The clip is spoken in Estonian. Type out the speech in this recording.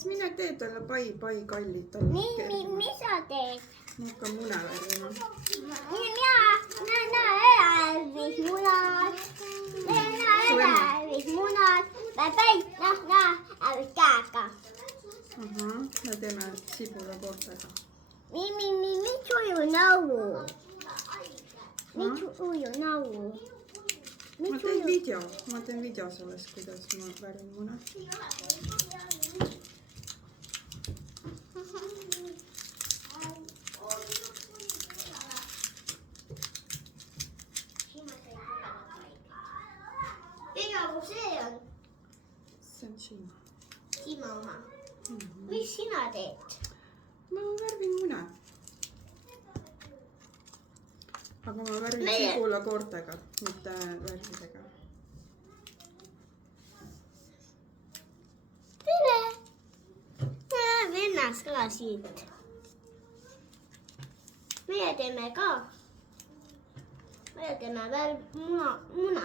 siis mine tee talle pai kallid. Mis sa teed? Ma hakkan mune värvima. Mina värvis munad. Käega. Me teeme sibula koortega. Miks ujunõu? Ma teen video sellest, kuidas ma värvin mune. See on Siima. Siima oma. Mis sina teed? Ma värvin mune. Aga ma värvin sibula koortega, mitte värvidega. Tere! Vennas ka siit. Meie teeme ka. Meie teeme muna